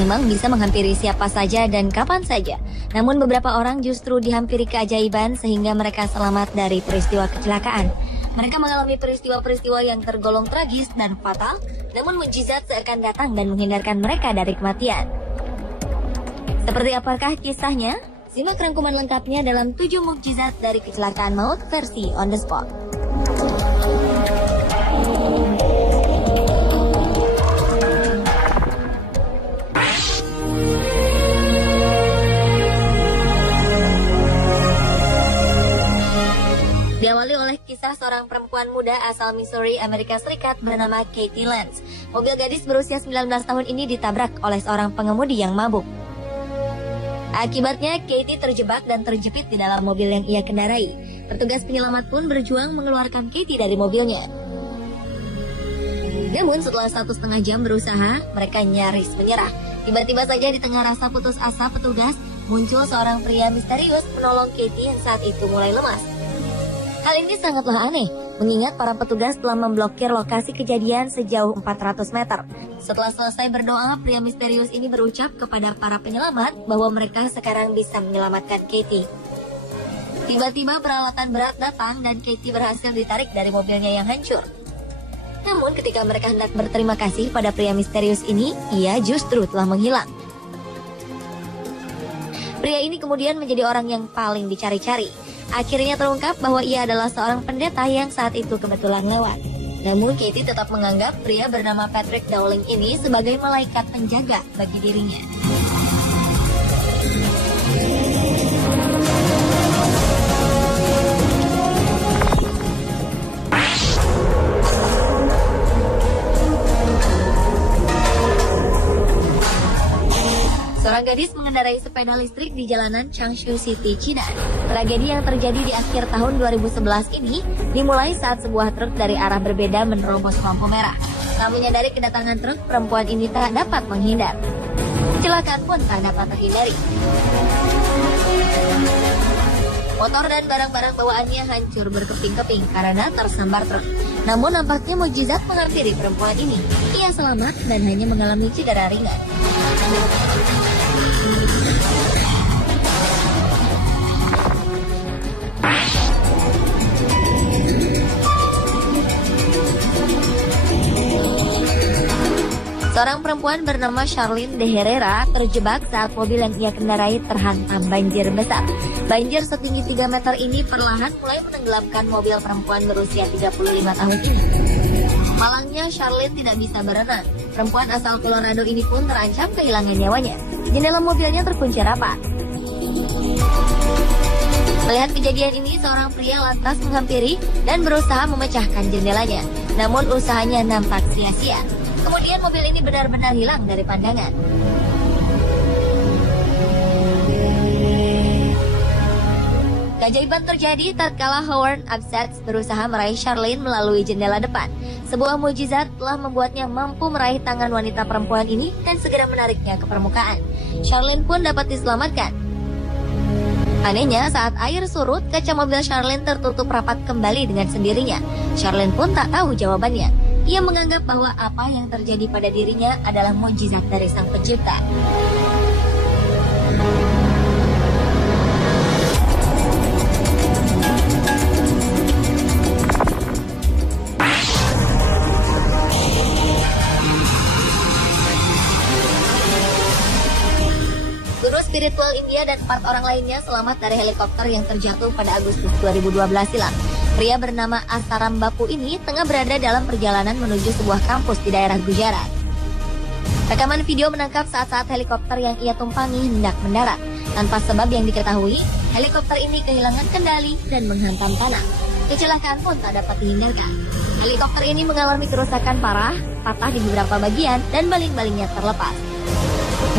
memang bisa menghampiri siapa saja dan kapan saja. Namun beberapa orang justru dihampiri keajaiban sehingga mereka selamat dari peristiwa kecelakaan. Mereka mengalami peristiwa-peristiwa yang tergolong tragis dan fatal, namun mukjizat seakan datang dan menghindarkan mereka dari kematian. Seperti apakah kisahnya? Simak rangkuman lengkapnya dalam 7 mukjizat dari kecelakaan maut versi On The Spot. Diawali oleh kisah seorang perempuan muda asal Missouri, Amerika Serikat bernama Katie Lance. Mobil gadis berusia 19 tahun ini ditabrak oleh seorang pengemudi yang mabuk. Akibatnya, Katie terjebak dan terjepit di dalam mobil yang ia kendarai. Petugas penyelamat pun berjuang mengeluarkan Katie dari mobilnya. Namun setelah 1,5 jam berusaha, mereka nyaris menyerah. Tiba-tiba saja di tengah rasa putus asa petugas, muncul seorang pria misterius menolong Katie yang saat itu mulai lemas. Hal ini sangatlah aneh, mengingat para petugas telah memblokir lokasi kejadian sejauh 400 meter. Setelah selesai berdoa, pria misterius ini berucap kepada para penyelamat bahwa mereka sekarang bisa menyelamatkan Katie. Tiba-tiba peralatan berat datang dan Katie berhasil ditarik dari mobilnya yang hancur. Namun ketika mereka hendak berterima kasih pada pria misterius ini, ia justru telah menghilang. Pria ini kemudian menjadi orang yang paling dicari-cari. Akhirnya terungkap bahwa ia adalah seorang pendeta yang saat itu kebetulan lewat. Namun Katie tetap menganggap pria bernama Patrick Dowling ini sebagai malaikat penjaga bagi dirinya. Seorang gadis mengendarai sepeda listrik di jalanan Changshu City, China. Tragedi yang terjadi di akhir tahun 2011 ini dimulai saat sebuah truk dari arah berbeda menerobos lampu merah. Setelah menyadari kedatangan truk, perempuan ini tak dapat menghindar. Kecelakaan pun tak dapat terhindari. Motor dan barang-barang bawaannya hancur berkeping-keping karena tersambar truk. Namun nampaknya mukjizat menghampiri perempuan ini. Ia selamat dan hanya mengalami cedera ringan. Seorang perempuan bernama Charlene de Herrera terjebak saat mobil yang ia kendarai terhantam banjir besar. Banjir setinggi 3 meter ini perlahan mulai menenggelamkan mobil perempuan berusia 35 tahun ini. Malangnya, Charlene tidak bisa berenang. Perempuan asal Colorado ini pun terancam kehilangan nyawanya. Jendela mobilnya terkunci rapat. Melihat kejadian ini, seorang pria lantas menghampiri dan berusaha memecahkan jendelanya. Namun usahanya nampak sia-sia. Kemudian mobil ini benar-benar hilang dari pandangan. Keajaiban terjadi tatkala Howard Absatz berusaha meraih Charlene melalui jendela depan. Sebuah mukjizat telah membuatnya mampu meraih tangan wanita perempuan ini dan segera menariknya ke permukaan. Charlene pun dapat diselamatkan. Anehnya, saat air surut, kaca mobil Charlene tertutup rapat kembali dengan sendirinya. Charlene pun tak tahu jawabannya. Ia menganggap bahwa apa yang terjadi pada dirinya adalah mukjizat dari Sang Pencipta. Guru spiritual India dan 4 orang lainnya selamat dari helikopter yang terjatuh pada Agustus 2012 silam. Pria bernama Asaram Bapu ini tengah berada dalam perjalanan menuju sebuah kampus di daerah Gujarat. Rekaman video menangkap saat-saat helikopter yang ia tumpangi hendak mendarat. Tanpa sebab yang diketahui, helikopter ini kehilangan kendali dan menghantam tanah. Kecelakaan pun tak dapat dihindarkan. Helikopter ini mengalami kerusakan parah, patah di beberapa bagian, dan baling-balingnya terlepas.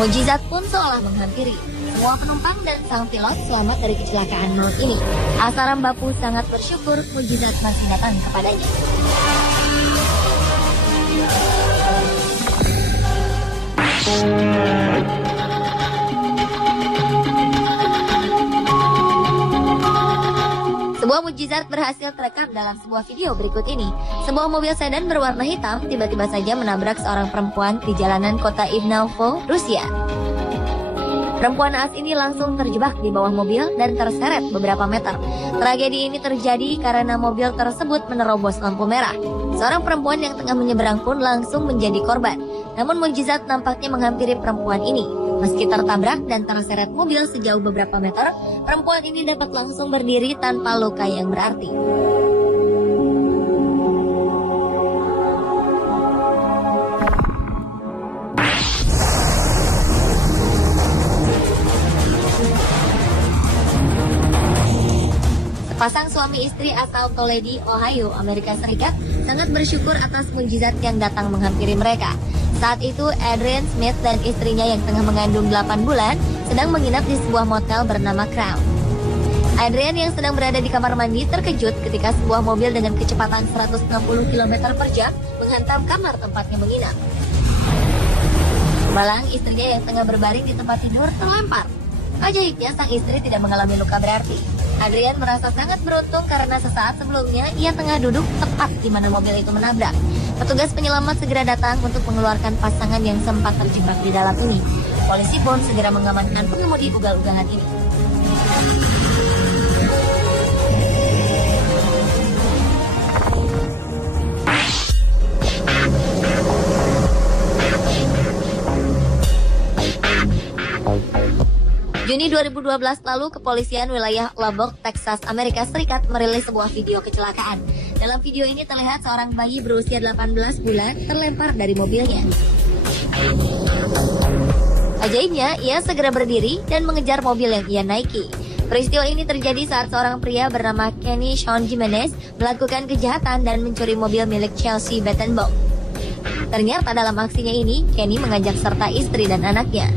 Mukjizat pun seolah menghampiri. Semua penumpang dan sang pilot selamat dari kecelakaan maut ini. Asaram Bapu sangat bersyukur mukjizat masih datang kepadanya. Sebuah mukjizat berhasil terekam dalam sebuah video berikut ini. Sebuah mobil sedan berwarna hitam tiba-tiba saja menabrak seorang perempuan di jalanan kota Ivanovo, Rusia. Perempuan naas ini langsung terjebak di bawah mobil dan terseret beberapa meter. Tragedi ini terjadi karena mobil tersebut menerobos lampu merah. Seorang perempuan yang tengah menyeberang pun langsung menjadi korban. Namun mukjizat nampaknya menghampiri perempuan ini. Meski tertabrak dan terseret mobil sejauh beberapa meter, perempuan ini dapat langsung berdiri tanpa luka yang berarti. Sepasang suami istri asal Toledo, Ohio, Amerika Serikat sangat bersyukur atas mukjizat yang datang menghampiri mereka. Saat itu, Adrian Smith dan istrinya yang tengah mengandung 8 bulan sedang menginap di sebuah motel bernama Crown. Adrian yang sedang berada di kamar mandi terkejut ketika sebuah mobil dengan kecepatan 160 km per jam menghantam kamar tempatnya menginap. Malang, istrinya yang tengah berbaring di tempat tidur terlempar. Ajaibnya, sang istri tidak mengalami luka berarti. Adrian merasa sangat beruntung karena sesaat sebelumnya ia tengah duduk tepat di mana mobil itu menabrak. Petugas penyelamat segera datang untuk mengeluarkan pasangan yang sempat terjebak di dalam ini. Polisi pun segera mengamankan pengemudi ugal-ugalan ini. Juni 2012 lalu, kepolisian wilayah Lubbock, Texas, Amerika Serikat merilis sebuah video kecelakaan. Dalam video ini terlihat seorang bayi berusia 18 bulan terlempar dari mobilnya. Ajaibnya, ia segera berdiri dan mengejar mobil yang ia naiki. Peristiwa ini terjadi saat seorang pria bernama Kenny Sean Jimenez melakukan kejahatan dan mencuri mobil milik Chelsea Bettenbaugh. Ternyata dalam aksinya ini, Kenny mengajak serta istri dan anaknya.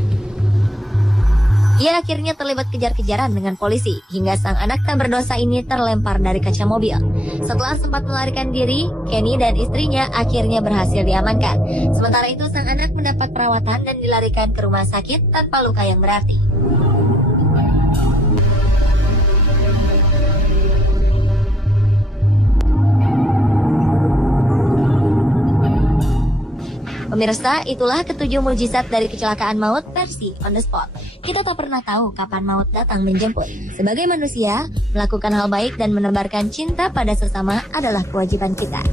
Ia akhirnya terlibat kejar-kejaran dengan polisi, hingga sang anak tak berdosa ini terlempar dari kaca mobil. Setelah sempat melarikan diri, Kenny dan istrinya akhirnya berhasil diamankan. Sementara itu, sang anak mendapat perawatan dan dilarikan ke rumah sakit tanpa luka yang berarti. Pemirsa, itulah ketujuh mukjizat dari kecelakaan maut versi on the spot. Kita tak pernah tahu kapan maut datang menjemput. Sebagai manusia, melakukan hal baik dan menebarkan cinta pada sesama adalah kewajiban kita.